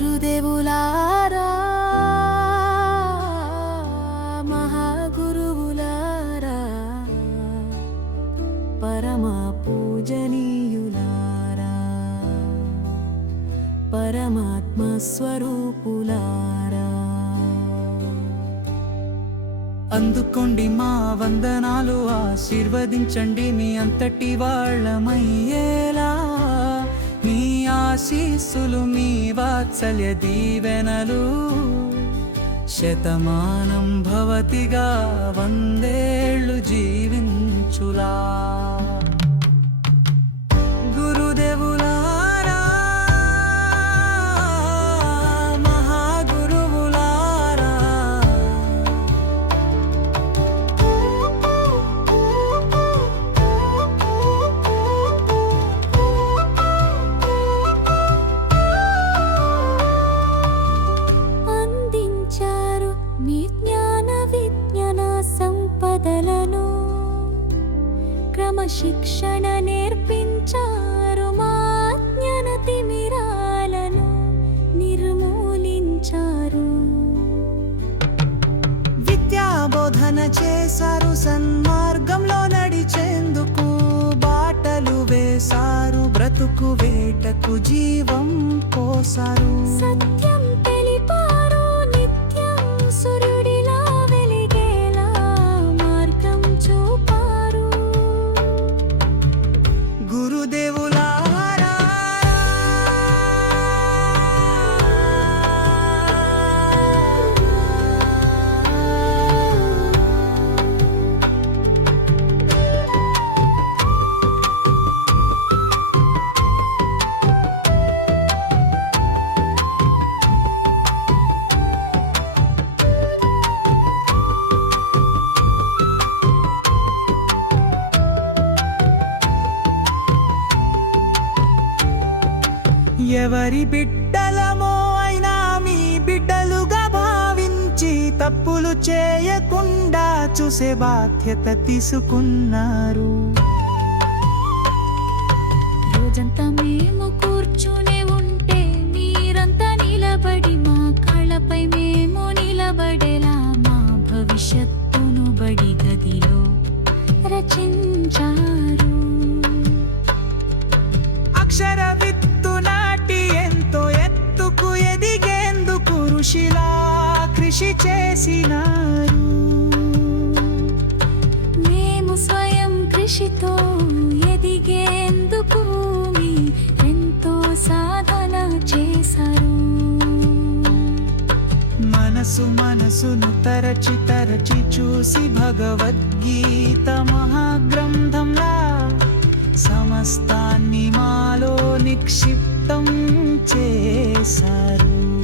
గురుదేవులారా మహాగురువులారా పరమ పూజనీయులారా పరమాత్మ స్వరూపులారా అందుకోండి మా వందనాలు ఆశీర్వదించండి మీ అంతటి వాళ్ళమయ్యేలా. ఆశీస్సులు మీ వాత్సల్య దీవెనలు. శతమానం భవతిగా వందేళ్ళు జీవించులా. క్రమశిక్షణ నేర్పించారు మా జ్ఞాన తిమిరాలను నిర్మూలించారు. విద్యా బోధన చేశారు సన్మార్గంలో నడిచేందుకు బాటలు వేశారు బ్రతుకు వేటకు జీవం పోసారు సత్యం ఎవరి బిడ్డలమో అయినా మీ బిడ్డలుగా భావించి తప్పులు చేయకుండా చూసే బాధ్యత తీసుకున్నారు. రోజంతా మేము కూర్చునే ఉంటే మీరంతా నిలబడి మా కళ్ళపై మేము నిలబడేలా మా భవిష్యత్తును బడి గదిలో రచించారు ఋషిలా కృషి చేసినారు. మేము స్వయం కృషితో ఎదిగేందుకు ఎంతో సాధన చేశారు. మనసు మనసును తరచి తరచి చూసి భగవద్గీత మహాగ్రంథంలా సమస్తాన్ని మాలో నిక్షిప్తం చేశారు.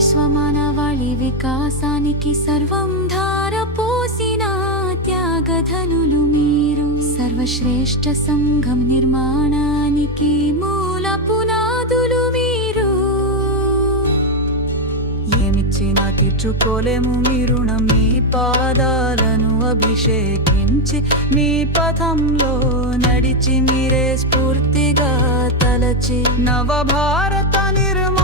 విశ్వమానవాళి వికాసానికి సర్వం ధార పోసిన త్యాగధనులు మీరు. సర్వశ్రేష్ఠ సంఘం నిర్మాణానికి మూల పునాదులు మీరు. ఏమిచ్చినా తీర్చుకోలేము మీ రుణం మీ పాదాలను అభిషేకించి మీ పథంలో నడిచి మీరే స్ఫూర్తిగా తలచి నవభారత నిర్మాణ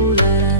పూజనీయులారా ఆ పరమాత్మ స్వరూపులరా